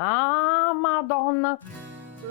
Ah, Madonna!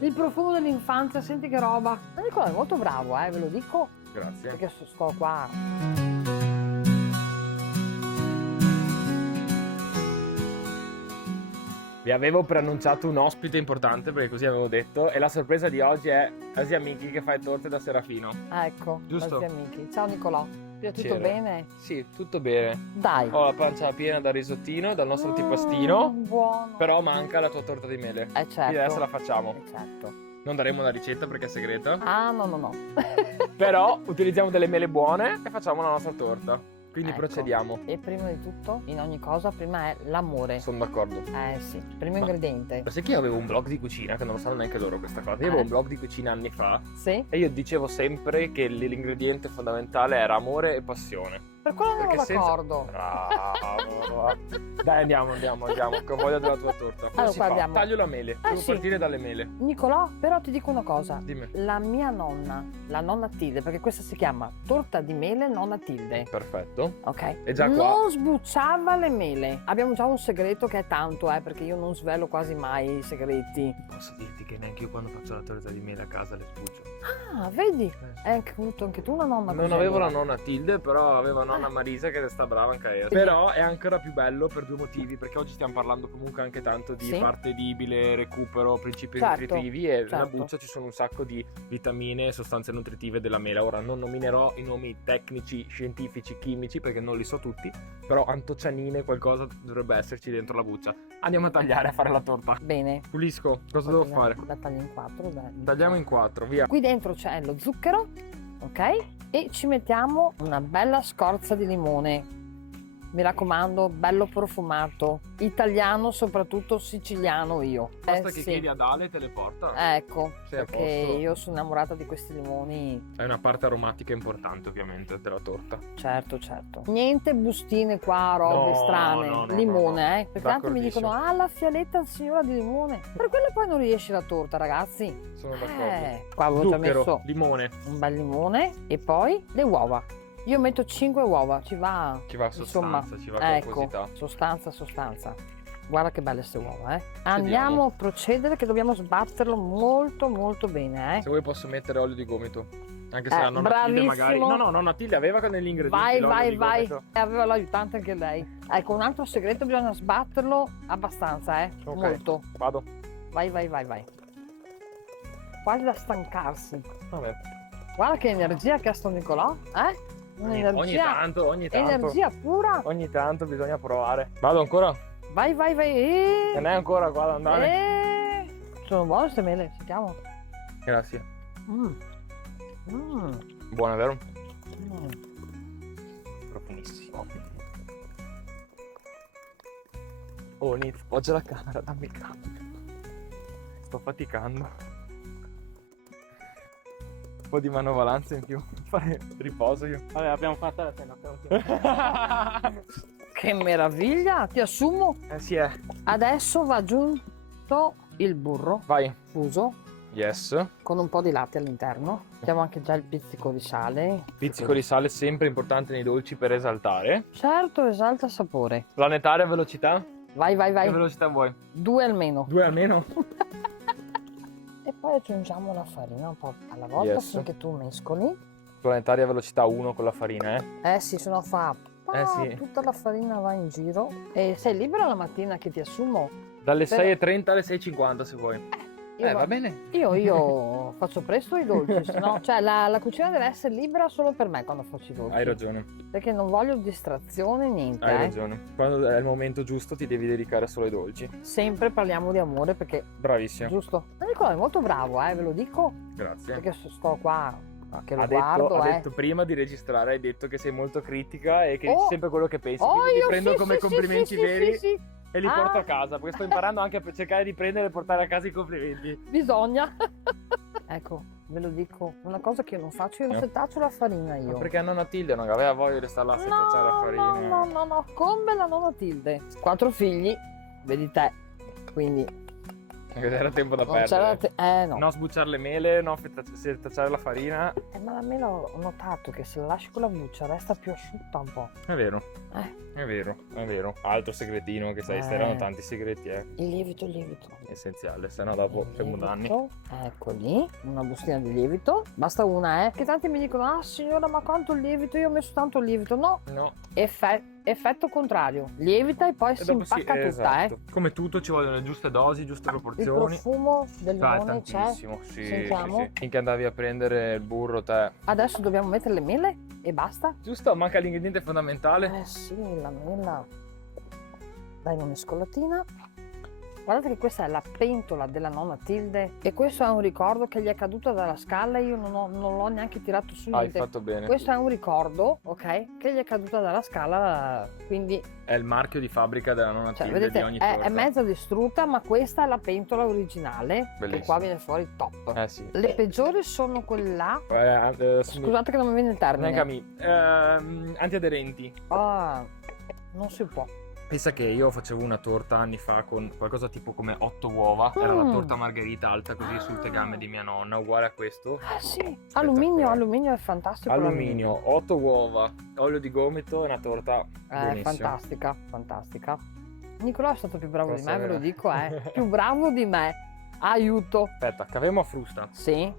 Il profumo dell'infanzia, senti che roba. Nicola è molto bravo, ve lo dico. Grazie. Perché sto qua. Vi avevo preannunciato un ospite importante, perché così avevo detto, e la sorpresa di oggi è Asia Miki che fa le torte da Serafino. Ecco, Giusto? nostri amici. Ciao Nicolò. Tutto Piacere. bene? Sì, tutto bene. Dai. Ho la pancia piena dal risottino, dal nostro antipastino, Buono. però manca la tua torta di mele. Certo. Quindi adesso la facciamo. Certo. Non daremo la ricetta perché è segreta, Ah, no. però utilizziamo delle mele buone e facciamo la nostra torta. Quindi Ecco. procediamo. E prima di tutto, in ogni cosa, prima è l'amore. Sono d'accordo. Sì, primo ingrediente. Ma sai che io avevo un blog di cucina, che non lo sanno neanche loro questa cosa. Io avevo un blog di cucina anni fa Sì? e io dicevo sempre che l'ingrediente fondamentale era amore e passione. Per quello non ero Perché d'accordo. Bravo. Dai, andiamo, che ho voglia della tua torta. Come Allora, si qua fa? abbiamo- Taglio la mele, devo sì. partire dalle mele. Nicolò, però ti dico una cosa. Dimmi. La mia nonna, la nonna Tilde, perché questa si chiama torta di mele nonna Tilde. Perfetto. Ok? E già qua- Non sbucciava le mele. Abbiamo già un segreto che è tanto, perché io non svelo quasi mai i segreti. Posso dirti che neanche io quando faccio la torta di mele a casa le sbuccio. Ah, vedi? sì. Hai avuto anche tu una nonna Non così, avevo la allora. nonna Tilde, però avevo nonna Marisa che sta brava anche lei. Però è ancora più bello per due motivi, perché oggi stiamo parlando comunque anche tanto di Sì. parte edibile, recupero, principi Certo, nutritivi e nella certo. buccia ci sono un sacco di vitamine e sostanze nutritive della mela. Ora non nominerò i nomi tecnici, scientifici, chimici perché non li so tutti, però antocianine, qualcosa dovrebbe esserci dentro la buccia. Andiamo a tagliare, a fare la torta. Bene. Pulisco, cosa devo fare? La taglio in quattro. Dai. Tagliamo in quattro, via. Qui dentro c'è lo zucchero, ok? E ci mettiamo una bella scorza di limone. Mi raccomando, bello profumato. Italiano, soprattutto siciliano io. Basta che sì. chiedi ad Ale te le porta. Ecco, Sei a perché posto. io sono innamorata di questi limoni. È una parte aromatica importante ovviamente della torta. Certo. Niente bustine qua, robe No, strane. no, limone, Perché tanti mi D'accordissimo. dicono, la fialetta signora di limone. Per quello poi non riesce la torta, ragazzi. Sono d'accordo. Qua avevo già Zucchero, messo limone. un bel limone e poi le uova. Io metto 5 uova, ci va. Ci va Insomma, sostanza, ci va ecco, corposità. sostanza. Guarda che belle queste uova, Andiamo a procedere che dobbiamo sbatterlo molto bene, Se vuoi posso mettere olio di gomito. Anche se la nonna Tilde bravissimo. magari. No, nonna Tilde aveva negli ingredienti l'olio di Vai. gomito. Aveva l'aiutante anche lei. Ecco, un altro segreto, bisogna sbatterlo abbastanza, Ok. molto. Vado. Vai. Quasi da stancarsi. Vabbè. Guarda che energia che ha sto Nicolò, Ogni Un'energia, tanto. energia pura. Ogni tanto bisogna provare. Vado ancora? Vai. Non è ancora qua da andare. Sono buone queste mele, sentiamo. Grazie. Mm. Buona, vero? Mm. Profumissimo. Oh, Nit, poggia la camera, dammi il cambio. Sto faticando. Un po' di manovalanza in più. Fare riposo io. Vabbè, abbiamo fatto la cena. Che meraviglia, ti assumo. Sì, è. Adesso va aggiunto il burro Vai. fuso Yes. con un po' di latte all'interno. Mettiamo anche già il pizzico di sale. Pizzico di sale sempre importante nei dolci per esaltare. Certo, esalta il sapore. Planetaria velocità? Vai. Che velocità vuoi? 2 almeno. 2 almeno? E poi aggiungiamo la farina un po' alla volta Yes. finché tu mescoli. Planetaria velocità 1 con la farina, Sì, se no fa. sì. Tutta la farina va in giro. E sei libera la mattina che ti assumo? Dalle Però- 6:30 alle 6:50 se vuoi. Va bene. Io faccio presto i dolci, sennò, cioè la cucina deve essere libera solo per me quando faccio i dolci. Hai ragione, Perché non voglio distrazione, niente. hai ragione. Quando è il momento giusto ti devi dedicare solo ai dolci. Sempre parliamo di amore perché, Bravissimo. giusto? Ma Nicola è molto bravo, ve lo dico, Grazie. perché sto qua che lo Ha guardo, detto prima di registrare, hai detto che sei molto critica e che Oh! dici sempre quello che pensi. Oh, quindi li io prendo sì, come sì, complimenti sì, veri sì. e li porto a casa, perché sto imparando anche per cercare di prendere e portare a casa i complimenti. Bisogna. Ecco, ve lo dico, una cosa che io non faccio, io non setaccio la farina io. Ma perché nonna Tilde non aveva voglia di stare là a setacciare la farina? No, come la nonna Tilde. 4 figli, vedi te, quindi Perché c'era tempo da Non c'era perdere. no. No sbucciare le mele, no setacciare la farina. Ma la mela ho notato che se la lasci con la buccia resta più asciutta un po'. È vero, Eh, è vero, è vero. Altro segretino che sai, erano tanti segreti, il lievito, il lievito. essenziale, se no dopo facciamo danni. Ecco lì, una bustina di lievito. Basta una, Che tanti mi dicono, ah signora, ma quanto lievito? Io ho messo tanto lievito. No, No, effetto contrario. Lievita e poi e si dopo impacca tutta, esatto. Come tutto ci vogliono le giuste dosi, giuste Il proporzioni. profumo del Dai, limone c'è. tantissimo, sì, Sentiamo. sì. Finché andavi a prendere il burro te. Adesso dobbiamo mettere le mele e basta. Giusto, manca l'ingrediente fondamentale. Sì, la mela. Dai una mescolatina. Guardate che questa è la pentola della nonna Tilde e questo è un ricordo che gli è caduta dalla scala. Io non l'ho neanche tirato su Hai niente. fatto bene. Questo è un ricordo, ok? Che gli è caduta dalla scala, quindi È il marchio di fabbrica della nonna cioè, Tilde vedete di ogni è torta. mezza distrutta, ma questa è la pentola originale. Bellissimo. Che qua viene fuori top. Sì. Le peggiori sono quelle là. Scusate che non mi viene il termine. Neanche a me. Antiaderenti. Ah, non si può. Pensa che io facevo una torta anni fa con qualcosa tipo come 8 uova. Era la torta margherita alta così sul tegame di mia nonna, uguale a questo. Ah sì, alluminio è fantastico. Alluminio, 8 uova, olio di gomito e una torta buonissima. Fantastica. Nicolò è stato più bravo di me, ve lo Stasera. dico, più bravo di me. Aiuto. Aspetta, cavemo a frusta. Sì,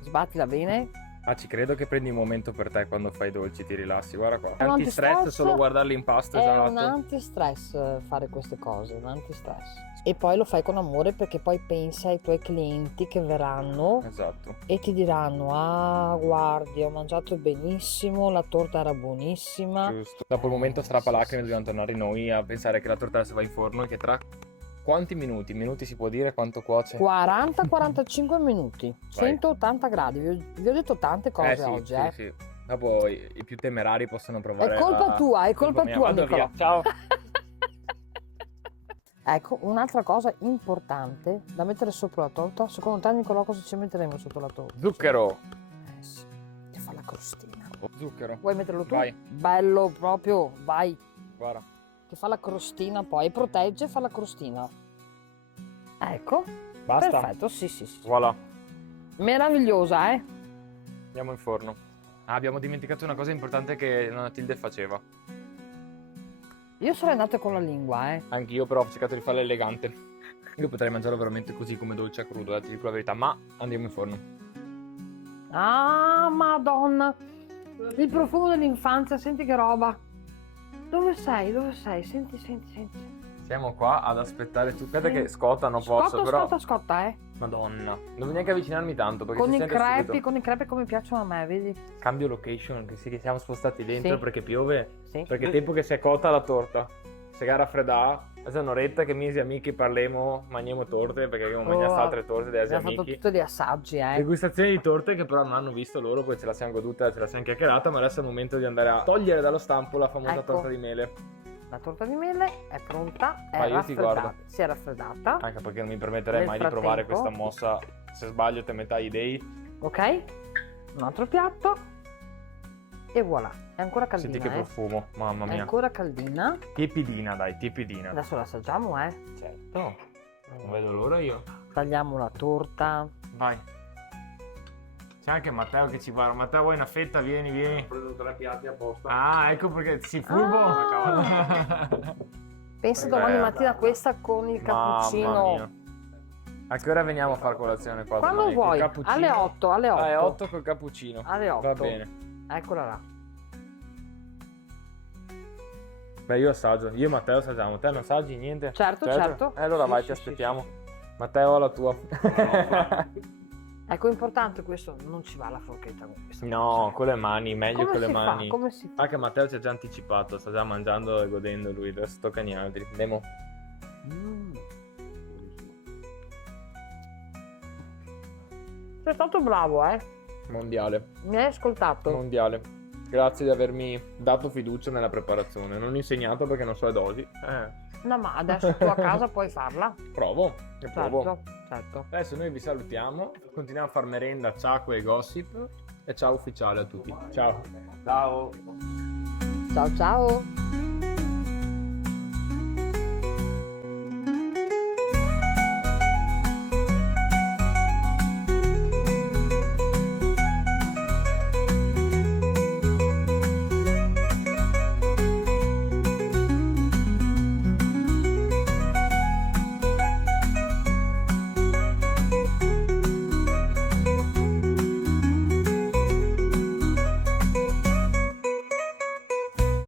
sbattila bene. Ah, ci credo che prendi un momento per te quando fai i dolci, ti rilassi, guarda qua. È un Antistress, antistress, solo guardarli in pasto, È esatto. un antistress fare queste cose, un antistress. E poi lo fai con amore perché poi pensa ai tuoi clienti che verranno Esatto. e ti diranno, ah guardi, ho mangiato benissimo, la torta era buonissima. Giusto. Dopo il momento strappalacrime dobbiamo tornare noi a pensare che la torta adesso va in forno e che tra quanti minuti? Minuti si può dire quanto cuoce? 40-45 minuti, Vai. 180 gradi, vi ho detto tante cose sì, oggi. sì. Dopo i più temerari possono provare. È colpa tua, è colpa mia. tua, Vado Nicolò. via. Ciao. Ecco, un'altra cosa importante da mettere sopra la torta, secondo te Nicolò cosa ci metteremo sotto la torta? Zucchero. Sì, ti fa la crostina. Zucchero. Vuoi metterlo tu? Vai. Bello proprio, vai. Guarda. Ti fa la crostina poi, protegge, fa la crostina. Ecco, Basta. perfetto, sì. Voilà. Meravigliosa, Andiamo in forno. Ah, abbiamo dimenticato una cosa importante che nonna Tilde faceva. Io sarei andata con la lingua, Anch'io però ho cercato di farla elegante. Io potrei mangiarlo veramente così come dolce a crudo, ti dico la verità, ma andiamo in forno. Ah, madonna. Il profumo dell'infanzia, senti che roba. Dove sei? Senti. Siamo qua ad aspettare tu. Aspetta che scotta, non posso, però. Scotta, Madonna. Non devo neanche avvicinarmi tanto perché Con si i sente crepi, subito. con i crepi come piacciono a me, vedi? Cambio location, che sì che siamo spostati dentro Sì. perché piove. Sì. Perché è tempo che si è cotta la torta. Se gara raffreddà. Questa è un'oretta che misi amici parliamo, mangiamo torte perché abbiamo mangiato altre torte delle Abbiamo fatto amici. tutti gli assaggi, Degustazioni di torte che però non hanno visto loro, poi ce la siamo goduta, ce la siamo chiacchierata, ma adesso è il momento di andare a togliere dallo stampo la famosa Ecco. torta di mele. La torta di mele è pronta, è Vai, io ti raffreddata. guardo. Si è raffreddata. Anche perché non mi permetterei Nel mai di provare frattempo- questa mossa. Se sbaglio te metà i dei. Ok? Un altro piatto. E voilà. È ancora caldina, Senti che profumo, mamma È mia. ancora caldina. Tiepidina, dai, tiepidina. Adesso la assaggiamo, Certo. Non vedo l'ora io. Tagliamo la torta. Vai. C'è anche Matteo che ci guarda. Matteo, vuoi una fetta? Vieni. Ho preso 3 piatti apposta. Ah, ecco perché si furbo. Ah. Pensa Bella. domani mattina questa con il Mamma cappuccino. mia. A che ora veniamo a fare colazione qua? Quando domani? Col vuoi? cappuccino? Alle 8, alle 8. Alle 8 col cappuccino. Alle 8. Va bene. Eccola là. Beh, io assaggio. Io e Matteo assaggiamo. Te non assaggi niente? Certo. Allora Sì, vai, sì, ti sì, aspettiamo. Matteo, la tua. Ecco, importante questo, non ci va la forchetta con questa. No, con le mani, meglio Come con le si mani. fa? Come si fa? Anche Matteo ci ha già anticipato, sta già mangiando e godendo lui, adesso tocca agli altri. Andiamo. Sei stato bravo, Mondiale. Mi hai ascoltato. Mondiale. Grazie di avermi dato fiducia nella preparazione. Non ho insegnato perché non so le dosi. No, ma adesso tu a casa puoi farla. Provo. E provo. Certo. Adesso noi vi salutiamo. Continuiamo a far merenda, ciacque e gossip. E ciao ufficiale a tutti. Ciao. Ciao. Ciao ciao.